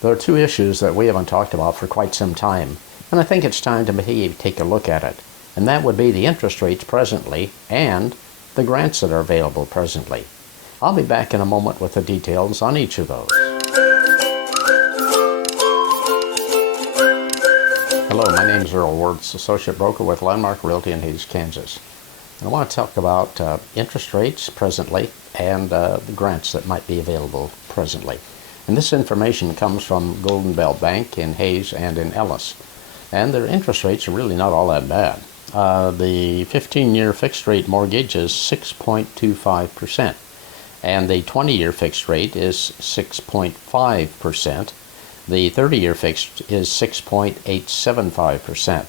There are two issues that we haven't talked about for quite some time, and I think it's time to maybe take a look at it. And that would be the interest rates presently and the grants that are available presently. I'll be back in a moment with the details on each of those. Hello, my name is Earl Wertz, Associate Broker with Landmark Realty in Hays, Kansas. And I want to talk about interest rates presently and the grants that might be available presently. And this information comes from Golden Bell Bank in Hays and in Ellis. And their interest rates are really not all that bad. The 15-year fixed rate mortgage is 6.25%. And the 20-year fixed rate is 6.5%. The 30-year fixed is 6.875%.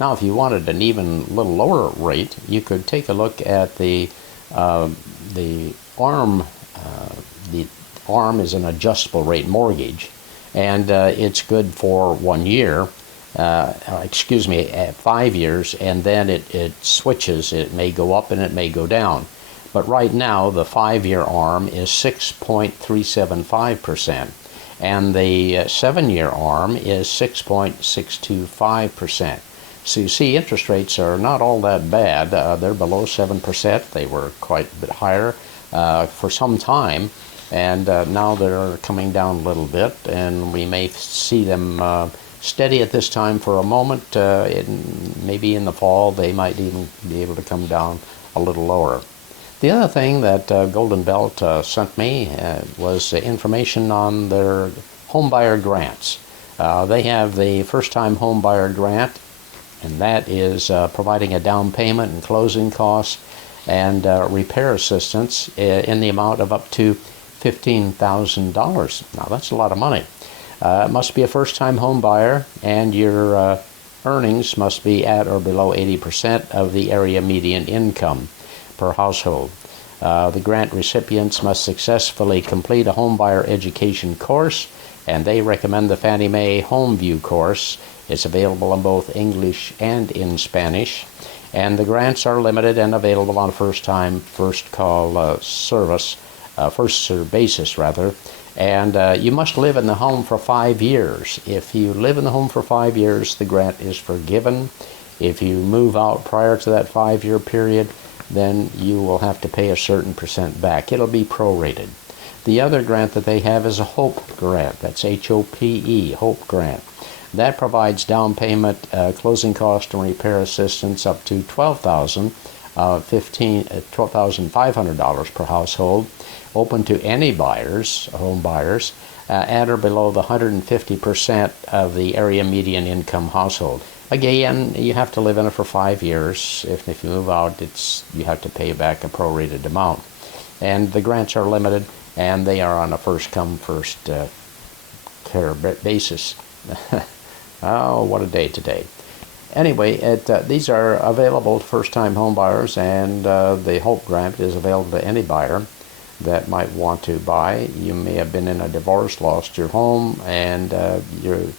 Now, if you wanted an even little lower rate, you could take a look at the ARM. The ARM is an adjustable rate mortgage, and it's good for 1 year. 5 years, and then it switches. It may go up and it may go down. But right now, the 5-year ARM is 6.375%, and the 7-year ARM is 6.625%. So you see, interest rates are not all that bad. They're below 7%. They were quite a bit higher for some time, and now they're coming down a little bit, and we may see them steady at this time for a moment. Maybe in the fall they might even be able to come down a little lower. The other thing that Golden Belt sent me was information on their homebuyer grants. They have the first-time homebuyer grant, and that is providing a down payment and closing costs and repair assistance in the amount of up to $15,000. Now, that's a lot of money. It must be a first-time home buyer, and your earnings must be at or below 80% of the area median income per household. The grant recipients must successfully complete a home buyer education course, and they recommend the Fannie Mae Home View course. It's available in both English and in Spanish, and the grants are limited and available on a first-time, first-call service, first-served basis, rather. And you must live in the home for 5 years. If you live in the home for 5 years, the grant is forgiven. If you move out prior to that 5-year period, then you will have to pay a certain percent back. It'll be prorated. The other grant that they have is a HOPE grant. That's H-O-P-E, HOPE grant. That provides down payment, closing cost, and repair assistance up to $12,500 per household, open to any buyers, home buyers, at or below the 150% of the area median income household. Again, you have to live in it for 5 years. If you move out, you have to pay back a prorated amount. And the grants are limited, and they are on a first-come, first-care basis. Oh, what a day today. Anyway, these are available to first-time home buyers, and the HOPE grant is available to any buyer that might want to buy. You may have been in a divorce, lost your home, and you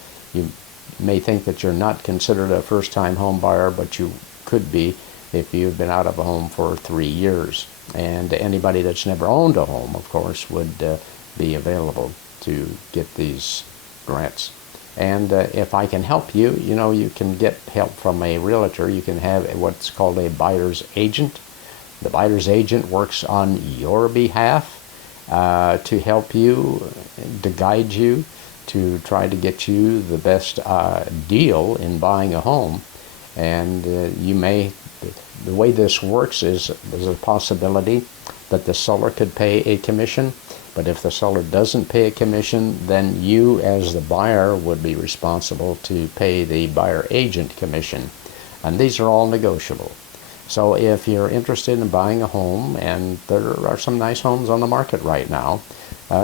may think that you're not considered a first-time home buyer, but you could be if you've been out of a home for 3 years. And anybody that's never owned a home, of course, would be available to get these grants. And if I can help you, you can get help from a realtor. You can have what's called a buyer's agent. The buyer's agent works on your behalf to help you, to guide you, to try to get you the best deal in buying a home. And the way this works is there's a possibility that the seller could pay a commission. But if the seller doesn't pay a commission, then you as the buyer would be responsible to pay the buyer agent commission. And these are all negotiable. So if you're interested in buying a home, and there are some nice homes on the market right now,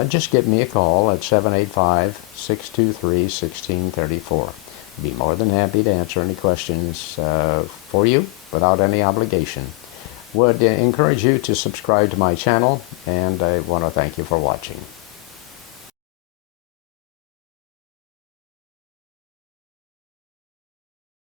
just give me a call at 785-623-1634. I'd be more than happy to answer any questions for you without any obligation. Would encourage you to subscribe to my channel, and I want to thank you for watching.